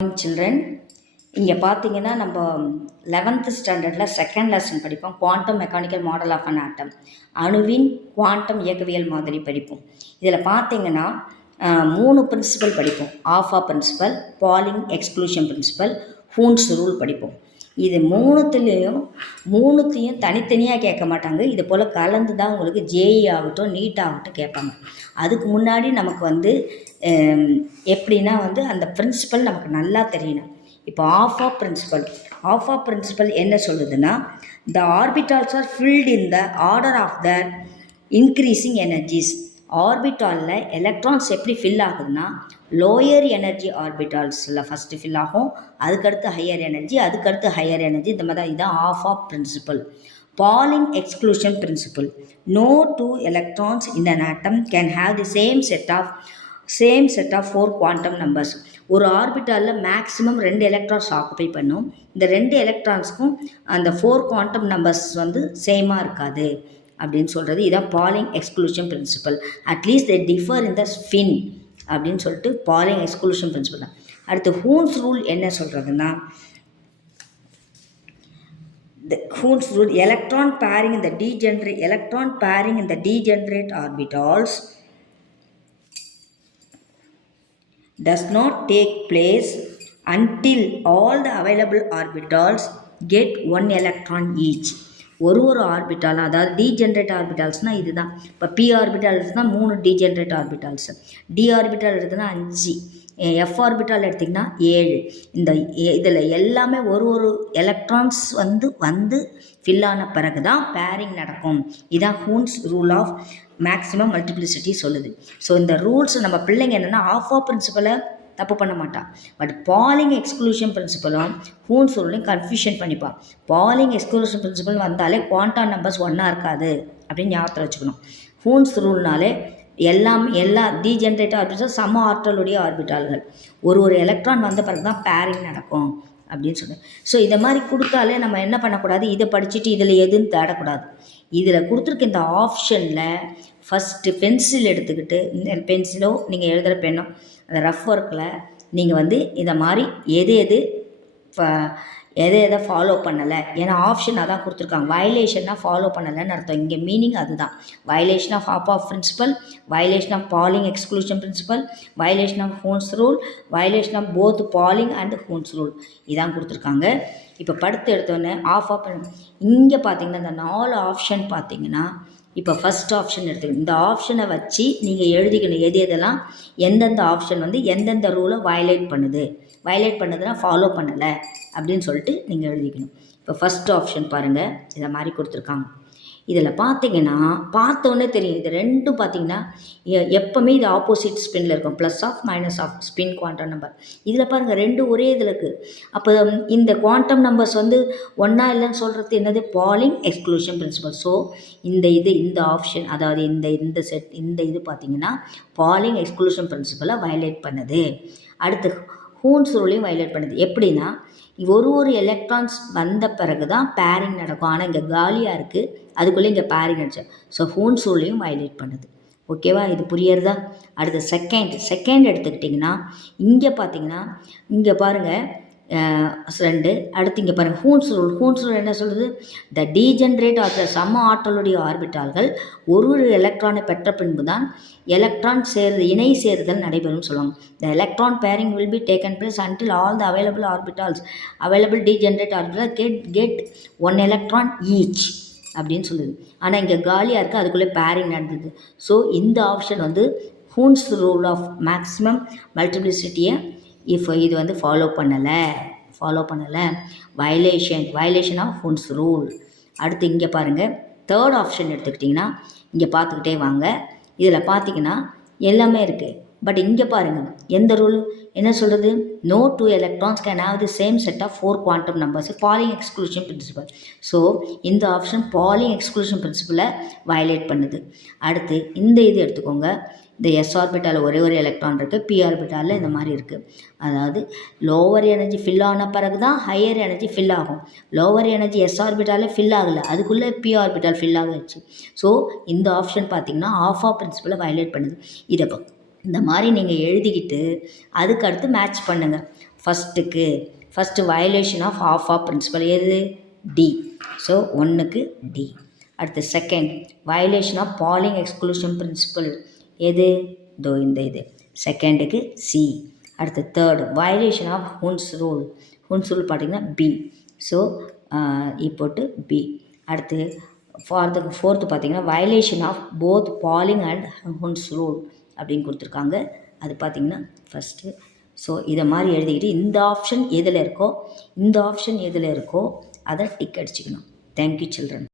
Children, இங்கே பார்த்தீங்கன்னா நம்ம 11th ஸ்டாண்டர்டில் செகண்ட் லெசன் படிப்போம். Quantum mechanical model of an atom, அணுவின் குவாண்டம் இயக்கவியல் மாதிரி படிப்போம். இதில் பார்த்தீங்கன்னா 3 பிரின்சிபல் படிப்போம். ஆஃபா principle, Pauli exclusion principal, Hund's rule படிப்போம். இது மூணுத்தையும் தனித்தனியாக கேட்க மாட்டாங்க. இது போல் கலந்து தான் உங்களுக்கு ஜேஇ ஆகட்டும் நீட் ஆகட்டும் கேட்பாங்க. அதுக்கு முன்னாடி நமக்கு எப்படின்னா அந்த பிரின்சிபல் நமக்கு நல்லா தெரியணும். இப்போ ஆஃபா பிரின்சிபல் என்ன சொல்லுதுன்னா, the orbitals are filled in the order of the increasing energies. ஆர்பிட்டாலில் எலக்ட்ரான்ஸ் எப்படி ஃபில் ஆகுதுன்னா, லோயர் எனர்ஜி ஆர்பிட்டால்ஸில் ஃபஸ்ட்டு ஃபில் ஆகும், அதுக்கடுத்து ஹையர் எனர்ஜி, அதுக்கடுத்து ஹையர் எனர்ஜி. இந்த மாதிரி தான் இதுதான் Aufbau principle. Pauli exclusion principle. No two electrons in an atom can have the same set of 4 quantum numbers. ஒரு ஆர்பிட்டாலில் மேக்ஸிமம் 2 எலக்ட்ரான்ஸ் ஆக்குபை பண்ணும். இந்த 2 எலக்ட்ரான்ஸ்க்கும் அந்த 4 குவாண்டம் நம்பர்ஸ் சேமாக இருக்காது அப்படின்னு சொல்கிறது. இதான் Pauli exclusion principle. At least they differ in the spin அப்படின்னு சொல்லிட்டு பாலிங் எக்ஸ்க்ளூஷன் பிரின்சிபல் தான். அடுத்து ஹூன்ஸ் ரூல் என்ன சொல்கிறதுன்னா, the Hund's rule, electron pairing in the degenerate orbitals does not take place until all the available orbitals get 1 electron each. ஒரு orbital, அதாவது degenerate ஆர்பிட்டால்ஸ்னால் இதுதான். இப்போ பி ஆர்பிட்டால் எடுத்துனா 3 டீஜென்ரேட் ஆர்பிட்டால்ஸ், டி ஆர்பிட்டால் எடுத்துனா 5, F orbital எடுத்திங்கன்னா 7. இதில் எல்லாமே ஒரு எலக்ட்ரான்ஸ் வந்து ஃபில் ஆன பிறகு தான் பேரிங் நடக்கும். இதான் Hund's rule of maximum multiplicity சொல்லுது. ஸோ இந்த ரூல்ஸ் நம்ம பிள்ளைங்க என்னென்னா ஆஃபா பிரின்சிபலை தப்பு பண்ண மாட்டான், பட் பாலிங் எக்ஸ்க்ளூஷன் பிரின்சிபலும் ஹூன்ஸ் ரூலையும் கன்ஃபியூஷன் பண்ணிப்பான். பாலிங் எக்ஸ்க்ளூஷன் பிரின்சிபல் வந்தாலே குவாண்டம் நம்பர்ஸ் ஒன்றா இருக்காது அப்படின்னு ஞாபகத்தில் வச்சுக்கணும். ஹூன்ஸ் ரூல்னாலே எல்லா டீஜென்ரேட் ஆர்பிட்டால் சம ஆற்றலுடைய ஆர்பிட்டால்கள், ஒரு எலக்ட்ரான் வந்த பிறகு தான் பேரிங் நடக்கும் அப்படின்னு சொல்லுவேன். ஸோ இதை மாதிரி கொடுத்தாலே நம்ம என்ன பண்ணக்கூடாது, இதை படிச்சுட்டு இதில் எதுன்னு தேடக்கூடாது. இதில் கொடுத்துருக்க இந்த ஆப்ஷனில் ஃபஸ்ட்டு பென்சில் எடுத்துக்கிட்டு, இந்த பென்சிலோ நீங்கள் எழுதுகிற பெண்ணோ அந்த ரஃப் ஒர்க்கில் நீங்கள் இதை மாதிரி எதை ஃபாலோ பண்ணலை, ஏன்னா ஆப்ஷன் அதான் கொடுத்துருக்காங்க. வயலேஷனாக ஃபாலோ பண்ணலைன்னு அர்த்தம். இங்கே மீனிங் அதுதான். Violation of ஆஃபா principal, violation of Pauli exclusion principal, violation of Hund's rule, violation of both Pauli and Hund's rule, இதான் கொடுத்துருக்காங்க. இப்போ படுத்து எடுத்தோடனே இங்கே பார்த்தீங்கன்னா இந்த 4 ஆப்ஷன் பார்த்தீங்கன்னா, இப்போ ஃபஸ்ட் ஆப்ஷன் எடுத்துக்கணும். இந்த ஆப்ஷனை வச்சு நீங்கள் எழுதிக்கணும் எதெல்லாம் எந்தெந்த ஆப்ஷன் எந்தெந்த ரூலை வயலேட் பண்ணுதுன்னா ஃபாலோ பண்ணலை அப்படின்னு சொல்லிட்டு நீங்கள் எழுதிக்கணும். இப்போ ஃபஸ்ட் ஆப்ஷன் பாருங்கள், இதை மாதிரி கொடுத்துருக்காங்க. இதில் பார்த்தீங்கன்னா பார்த்தோன்னே தெரியும், இது ரெண்டும் பார்த்தீங்கன்னா எப்போவுமே இது ஆப்போசிட் ஸ்பின்னில் இருக்கும், plus half minus half spin quantum number. இதில் பாருங்கள் 2 ஒரே இதில் இருக்குது. அப்போ இந்த குவாண்டம் நம்பர்ஸ் ஒன்றா இல்லைன்னு சொல்கிறது என்னது, பாலிங் எக்ஸ்க்ளூஷன் பிரின்சிபல். ஸோ இந்த ஆப்ஷன், அதாவது இந்த இது பார்த்தீங்கன்னா பாலிங் எக்ஸ்க்ளூஷன் பிரின்சிபலை வயலேட் பண்ணுது. அடுத்து ஹூன்ஸ் ரூலையும் வயலேட் பண்ணுது. எப்படின்னா ஒரு எலக்ட்ரான்ஸ் வந்த பிறகு தான் பேரிங் நடக்கும், ஆனால் இங்கே காலியாக இருக்குது, அதுக்குள்ளே இங்கே பேரிங் அடிச்சு. ஸோ ஹூன்ஸ் ரூலையும் வயலேட் பண்ணுது. ஓகேவா, இது புரியறதா? அடுத்து செகண்ட் எடுத்துக்கிட்டிங்கன்னா, இங்கே பார்த்தீங்கன்னா இங்கே பாருங்கள் 2. அடுத்து இங்கே பாருங்கள் ஹூன்ஸ் ரூல் என்ன சொல்லுது, த டீஜென்ரேட் ஆர்பிட்டால் சம ஆற்றலுடைய ஆர்பிட்டால்கள் ஒரு எலக்ட்ரானை பெற்ற பின்பு தான் எலக்ட்ரான் இணை சேருதல் நடைபெறும் சொல்லுவாங்க. The electron pairing will be taken place until all the available degenerate orbital get 1 electron each அப்படின்னு சொல்லுது. ஆனால் இங்கே காலியாக இருக்குது, அதுக்குள்ளே பேரிங் நடந்தது. ஸோ இந்த option Hund's rule of maximum மல்டிப்ளிசிட்டியை இது ஃபாலோ பண்ணலை. Violation of Hund's rule. அடுத்து இங்கே பாருங்கள் தேர்ட் ஆப்ஷன் எடுத்துக்கிட்டிங்கன்னா, இங்கே பார்த்துக்கிட்டே வாங்க. இதில் பார்த்தீங்கன்னா எல்லாமே இருக்குது, பட் இங்கே பாருங்கள் எந்த ரூல் என்ன சொல்கிறது, no 2 electrons can have the same set of 4 quantum numbers, Pauli exclusion principle. So இந்த ஆப்ஷன் பாலிங் எக்ஸ்க்ளூஷன் பிரின்சிபலை வயலேட் பண்ணுது. அடுத்து இந்த இது எடுத்துக்கோங்க, இந்த எஸ் ஆர்பிட்டால் ஒரே எலக்ட்ரான் இருக்குது, பி ஆர்பிட்டாலில் இந்த மாதிரி இருக்குது. அதாவது லோவர் எனர்ஜி ஃபில் ஆன பிறகு தான் ஹையர் எனர்ஜி ஃபில் ஆகும். லோவர் எனர்ஜி எஸ் ஆர்பிட்டாலே ஃபில் ஆகலை, அதுக்குள்ளே பி ஆர்பிட்டால் ஃபில் ஆகிடுச்சு. ஸோ இந்த ஆப்ஷன் பார்த்திங்கன்னா ஆஃபா பிரின்சிபலை வயலேட் பண்ணுது. இதை இந்த மாதிரி நீங்கள் எழுதிக்கிட்டு அதுக்கடுத்து மேட்ச் பண்ணுங்கள். First violation of Aufbau principle எது டி. ஸோ 1க்கு டி. அடுத்து second violation of Pauli exclusion principle எது தோ இந்த இது செகண்டுக்கு சி. அடுத்து third violation of Hund's rule பார்த்தீங்கன்னா பி. ஸோ போட்டு பி. அடுத்து ஃபோர்த்து பார்த்தீங்கன்னா violation of both Pauli and Hund's rule அப்படின்னு கொடுத்துருக்காங்க. அது பார்த்தீங்கன்னா ஃபஸ்ட்டு. ஸோ இதை மாதிரி எழுதிக்கிட்டு இந்த ஆப்ஷன் எதில் இருக்கோ அதை டிக் அடிச்சுக்கணும். Thank you children.